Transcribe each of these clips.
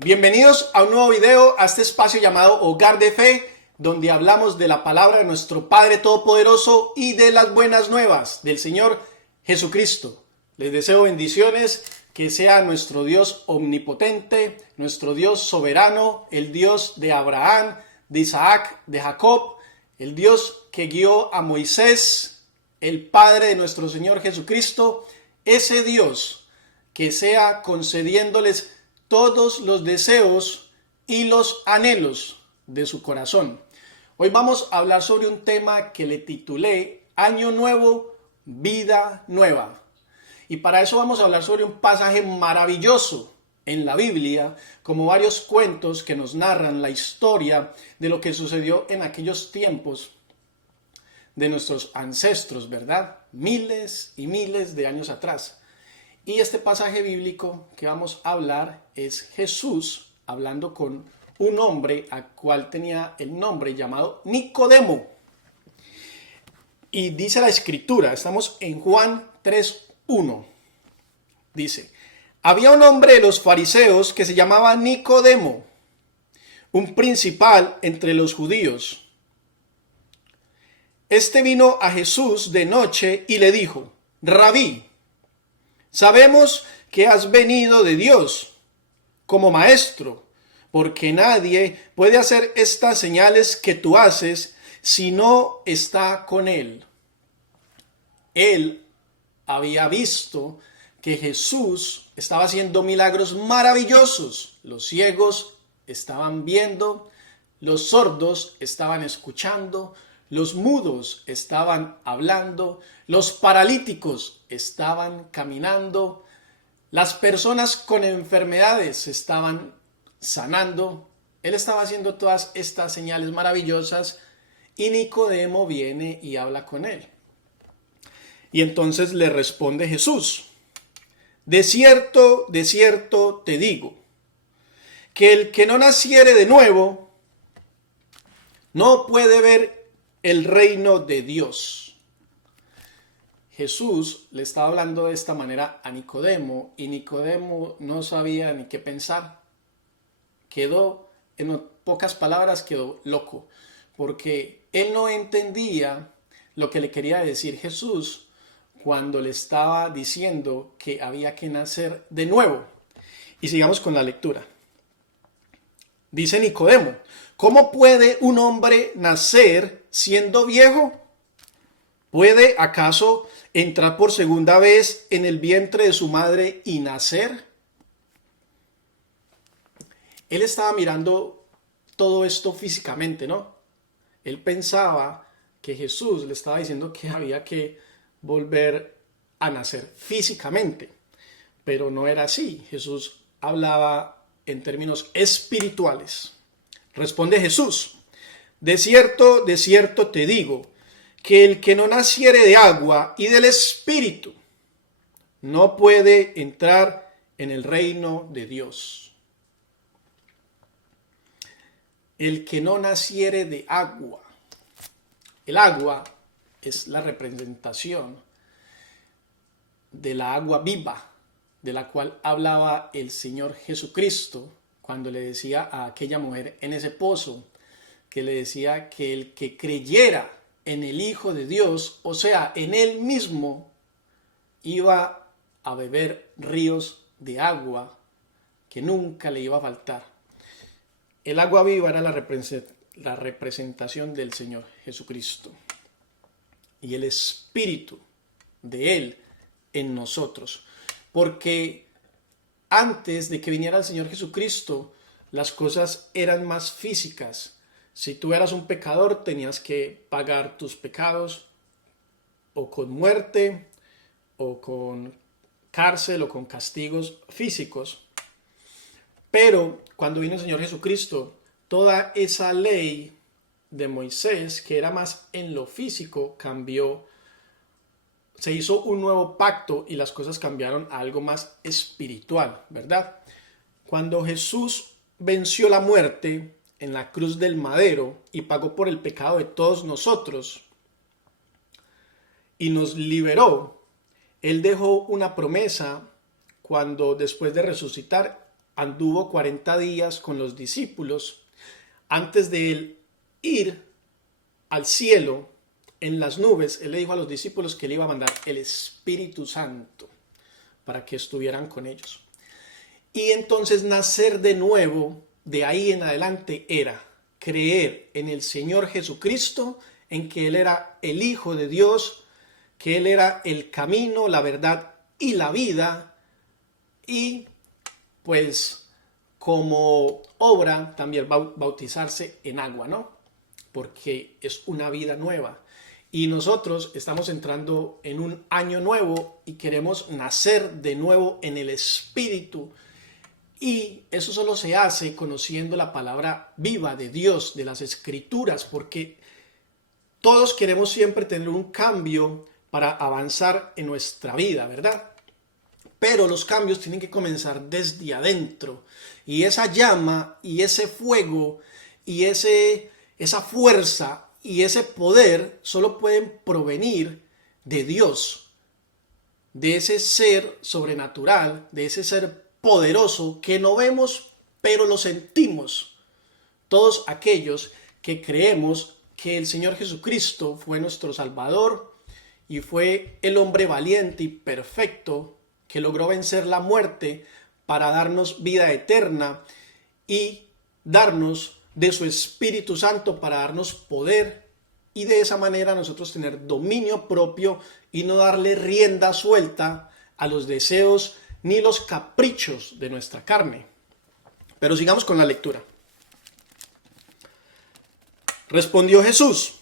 Bienvenidos a un nuevo video, a este espacio llamado Hogar de Fe, donde hablamos de la palabra de nuestro Padre Todopoderoso y de las buenas nuevas del Señor Jesucristo. Les deseo bendiciones, que sea nuestro Dios omnipotente, nuestro Dios soberano, el Dios de Abraham, de Isaac, de Jacob, el Dios que guió a Moisés, el Padre de nuestro Señor Jesucristo, ese Dios que sea concediéndoles todos los deseos y los anhelos de su corazón. Hoy vamos a hablar sobre un tema que le titulé Año Nuevo, Vida Nueva. Y para eso vamos a hablar sobre un pasaje maravilloso en la Biblia, como varios cuentos que nos narran la historia de lo que sucedió en aquellos tiempos de nuestros ancestros, ¿verdad? Miles y miles de años atrás. Y este pasaje bíblico que vamos a hablar es Jesús hablando con un hombre al cual tenía el nombre llamado Nicodemo. Y dice la escritura, estamos en Juan 3:1. Dice, había un hombre de los fariseos que se llamaba Nicodemo, un principal entre los judíos. Este vino a Jesús de noche y le dijo, Rabí, sabemos que has venido de Dios como maestro, porque nadie puede hacer estas señales que tú haces si no está con él. Él había visto que Jesús estaba haciendo milagros maravillosos. Los ciegos estaban viendo, los sordos estaban escuchando, los mudos estaban hablando, los paralíticos estaban caminando, las personas con enfermedades estaban sanando. Él estaba haciendo todas estas señales maravillosas y Nicodemo viene y habla con él. Y entonces le responde Jesús, de cierto te digo, que el que no naciere de nuevo no puede ver el reino de Dios. Jesús le estaba hablando de esta manera a Nicodemo y Nicodemo no sabía ni qué pensar. Quedó, en pocas palabras, quedó loco, porque él no entendía lo que le quería decir Jesús cuando le estaba diciendo que había que nacer de nuevo. Y sigamos con la lectura. Dice Nicodemo, ¿cómo puede un hombre nacer siendo viejo? ¿Puede acaso entrar por segunda vez en el vientre de su madre y nacer? Él estaba mirando todo esto físicamente, ¿no? Él pensaba que Jesús le estaba diciendo que había que volver a nacer físicamente, pero no era así. Jesús hablaba en términos espirituales. Responde Jesús, de cierto te digo, que el que no naciere de agua y del Espíritu no puede entrar en el reino de Dios. El que no naciere de agua. El agua es la representación de la agua viva, de la cual hablaba el Señor Jesucristo cuando le decía a aquella mujer en ese pozo, que le decía que el que creyera en el Hijo de Dios, o sea, en Él mismo, iba a beber ríos de agua que nunca le iba a faltar. El agua viva era la representación del Señor Jesucristo y el Espíritu de Él en nosotros. Porque antes de que viniera el Señor Jesucristo, las cosas eran más físicas. Si tú eras un pecador, tenías que pagar tus pecados o con muerte, o con cárcel, o con castigos físicos. Pero cuando vino el Señor Jesucristo, toda esa ley de Moisés, que era más en lo físico, cambió. Se hizo un nuevo pacto y las cosas cambiaron a algo más espiritual, ¿verdad? Cuando Jesús venció la muerte en la cruz del madero y pagó por el pecado de todos nosotros y nos liberó, Él dejó una promesa cuando después de resucitar anduvo 40 días con los discípulos antes de él ir al cielo en las nubes. Él le dijo a los discípulos que le iba a mandar el Espíritu Santo para que estuvieran con ellos. Y entonces nacer de nuevo, de ahí en adelante, era creer en el Señor Jesucristo, en que Él era el Hijo de Dios, que Él era el camino, la verdad y la vida, y pues como obra también bautizarse en agua, ¿no? Porque es una vida nueva. Y nosotros estamos entrando en un año nuevo y queremos nacer de nuevo en el Espíritu. Y eso solo se hace conociendo la palabra viva de Dios, de las Escrituras, porque todos queremos siempre tener un cambio para avanzar en nuestra vida, ¿verdad? Pero los cambios tienen que comenzar desde adentro. Y esa llama y ese fuego y esa fuerza y ese poder solo pueden provenir de Dios, de ese ser sobrenatural, de ese ser poderoso que no vemos, pero lo sentimos. Todos aquellos que creemos que el Señor Jesucristo fue nuestro Salvador y fue el hombre valiente y perfecto que logró vencer la muerte para darnos vida eterna y darnos de su Espíritu Santo para darnos poder y de esa manera nosotros tener dominio propio y no darle rienda suelta a los deseos ni los caprichos de nuestra carne. Pero sigamos con la lectura. Respondió Jesús: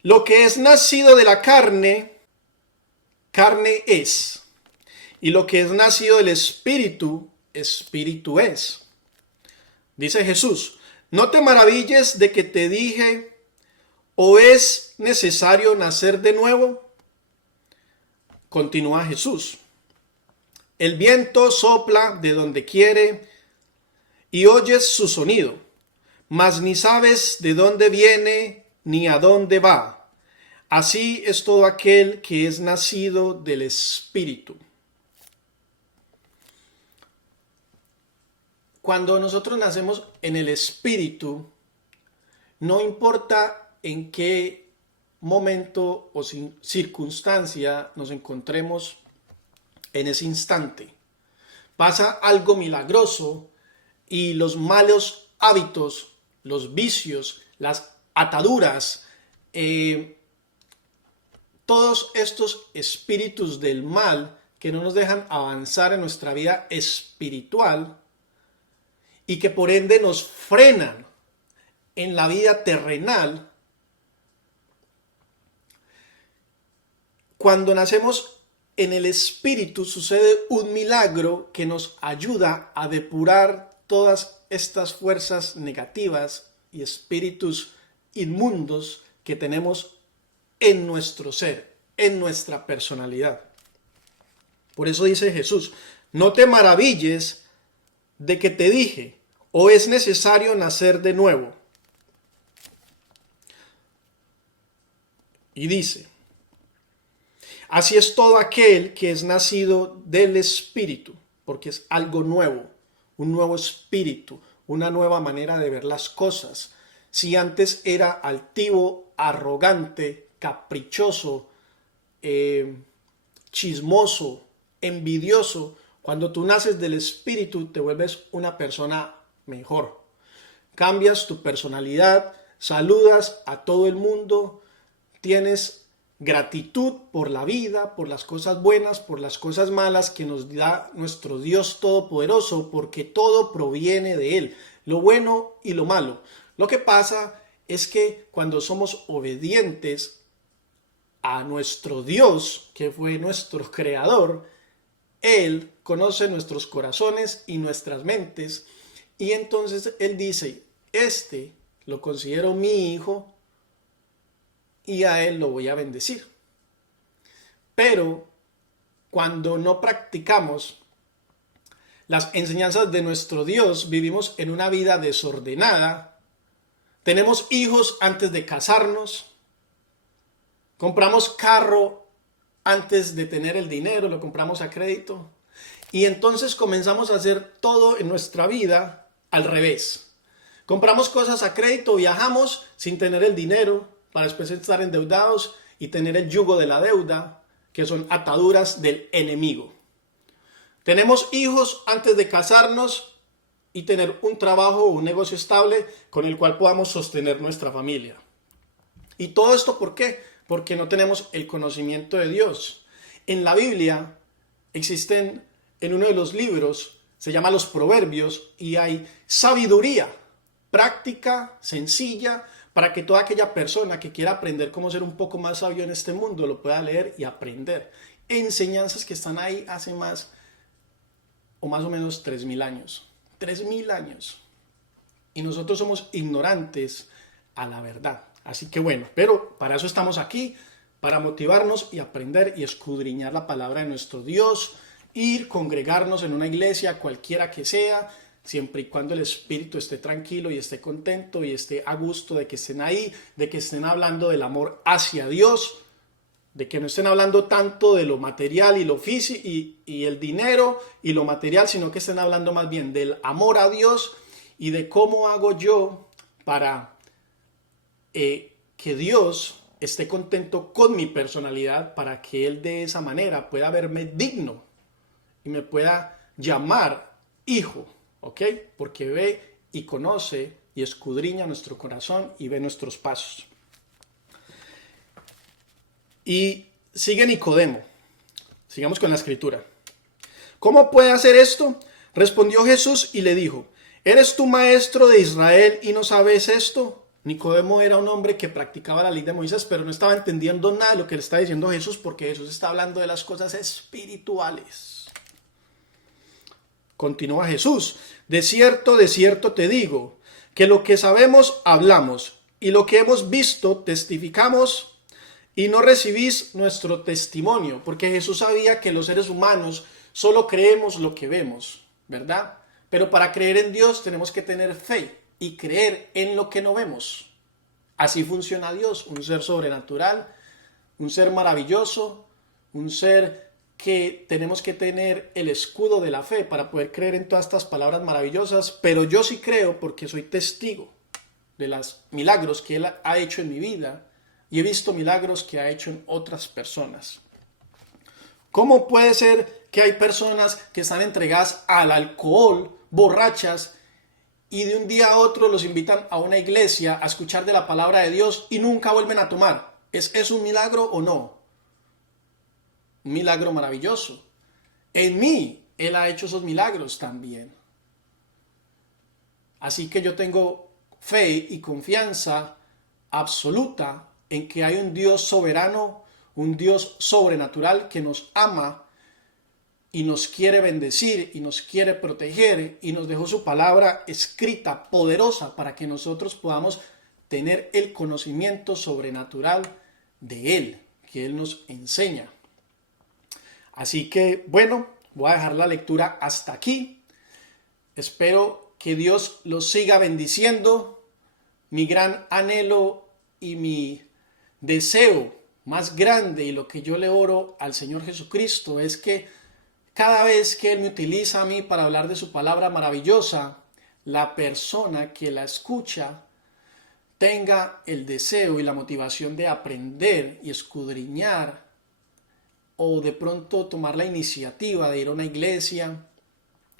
lo que es nacido de la carne, carne es, y lo que es nacido del Espíritu, Espíritu es. Dice Jesús: no te maravilles de que te dije, ¿o es necesario nacer de nuevo? Continúa Jesús: el viento sopla de donde quiere y oyes su sonido, mas ni sabes de dónde viene ni a dónde va. Así es todo aquel que es nacido del Espíritu. Cuando nosotros nacemos en el Espíritu, no importa en qué momento o circunstancia nos encontremos en ese instante, pasa algo milagroso y los malos hábitos, los vicios, las ataduras, todos estos espíritus del mal que no nos dejan avanzar en nuestra vida espiritual y que por ende nos frenan en la vida terrenal. Cuando nacemos en el Espíritu sucede un milagro que nos ayuda a depurar todas estas fuerzas negativas y espíritus inmundos que tenemos en nuestro ser, en nuestra personalidad. Por eso dice Jesús: no te maravilles de que te dije, ¿o es necesario nacer de nuevo? Y dice: así es todo aquel que es nacido del Espíritu, porque es algo nuevo, un nuevo espíritu, una nueva manera de ver las cosas. Si antes era altivo, arrogante, caprichoso, chismoso, envidioso, cuando tú naces del Espíritu te vuelves una persona mejor. Cambias tu personalidad, saludas a todo el mundo, tienes gratitud por la vida, por las cosas buenas, por las cosas malas que nos da nuestro Dios Todopoderoso, porque todo proviene de Él, lo bueno y lo malo. Lo que pasa es que cuando somos obedientes a nuestro Dios, que fue nuestro creador, Él conoce nuestros corazones y nuestras mentes, y entonces Él dice: este lo considero mi hijo y a Él lo voy a bendecir. Pero cuando no practicamos las enseñanzas de nuestro Dios, vivimos en una vida desordenada, tenemos hijos antes de casarnos, compramos carro antes de tener el dinero, lo compramos a crédito, Y entonces comenzamos a hacer todo en nuestra vida al revés. Compramos cosas a crédito, viajamos sin tener el dinero para después estar endeudados y tener el yugo de la deuda, que son ataduras del enemigo. Tenemos hijos antes de casarnos y tener un trabajo o un negocio estable con el cual podamos sostener nuestra familia. ¿Y todo esto por qué? Porque no tenemos el conocimiento de Dios. En la Biblia existen, en uno de los libros, se llama Los Proverbios, y hay sabiduría práctica, sencilla, para que toda aquella persona que quiera aprender cómo ser un poco más sabio en este mundo lo pueda leer y aprender. Enseñanzas que están ahí hace más o más o menos 3.000 años. 3.000 años. Y nosotros somos ignorantes a la verdad. Así que bueno, pero para eso estamos aquí, para motivarnos y aprender y escudriñar la palabra de nuestro Dios, ir, congregarnos en una iglesia, cualquiera que sea, siempre y cuando el espíritu esté tranquilo y esté contento y esté a gusto de que estén ahí, de que estén hablando del amor hacia Dios, de que no estén hablando tanto de lo material y lo físico y el dinero y lo material, sino que estén hablando más bien del amor a Dios y de cómo hago yo para que Dios esté contento con mi personalidad, para que Él de esa manera pueda verme digno y me pueda llamar hijo. ¿Ok? Porque ve y conoce y escudriña nuestro corazón y ve nuestros pasos. Y sigue Nicodemo. Sigamos con la escritura. ¿Cómo puede hacer esto? Respondió Jesús y le dijo, ¿eres tú maestro de Israel y no sabes esto? Nicodemo era un hombre que practicaba la ley de Moisés, pero no estaba entendiendo nada de lo que le está diciendo Jesús, porque Jesús está hablando de las cosas espirituales. Continúa Jesús, de cierto te digo, que lo que sabemos hablamos, y lo que hemos visto testificamos, y no recibís nuestro testimonio, porque Jesús sabía que los seres humanos solo creemos lo que vemos, ¿verdad? Pero para creer en Dios tenemos que tener fe y creer en lo que no vemos. Así funciona Dios, un ser sobrenatural, un ser maravilloso, un ser que tenemos que tener el escudo de la fe para poder creer en todas estas palabras maravillosas, pero yo sí creo porque soy testigo de los milagros que Él ha hecho en mi vida y he visto milagros que ha hecho en otras personas. ¿Cómo puede ser que hay personas que están entregadas al alcohol, borrachas, y de un día a otro los invitan a una iglesia a escuchar de la palabra de Dios y nunca vuelven a tomar? ¿Es un milagro o no? Un milagro maravilloso. En mí, Él ha hecho esos milagros también. Así que yo tengo fe y confianza absoluta en que hay un Dios soberano, un Dios sobrenatural que nos ama y nos quiere bendecir y nos quiere proteger y nos dejó su palabra escrita, poderosa, para que nosotros podamos tener el conocimiento sobrenatural de Él, que Él nos enseña. Así que, bueno, voy a dejar la lectura hasta aquí. Espero que Dios los siga bendiciendo. Mi gran anhelo y mi deseo más grande y lo que yo le oro al Señor Jesucristo es que cada vez que Él me utiliza a mí para hablar de su palabra maravillosa, la persona que la escucha tenga el deseo y la motivación de aprender y escudriñar, o de pronto tomar la iniciativa de ir a una iglesia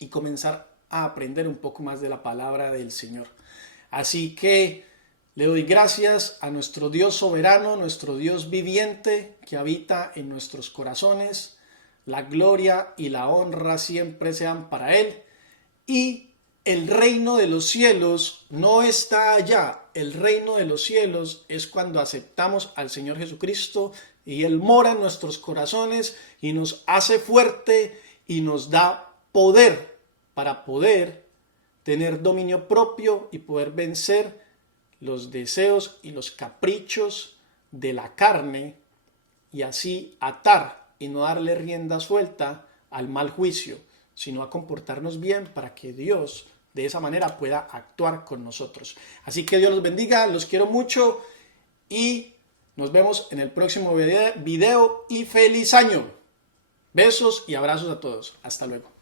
y comenzar a aprender un poco más de la palabra del Señor. Así que le doy gracias a nuestro Dios soberano, nuestro Dios viviente que habita en nuestros corazones. La gloria y la honra siempre sean para Él. Y el reino de los cielos no está allá. El reino de los cielos es cuando aceptamos al Señor Jesucristo y Él mora en nuestros corazones y nos hace fuerte y nos da poder para poder tener dominio propio y poder vencer los deseos y los caprichos de la carne y así atar y no darle rienda suelta al mal juicio, sino a comportarnos bien para que Dios de esa manera pueda actuar con nosotros. Así que Dios los bendiga, los quiero mucho y nos vemos en el próximo video y feliz año. Besos y abrazos a todos. Hasta luego.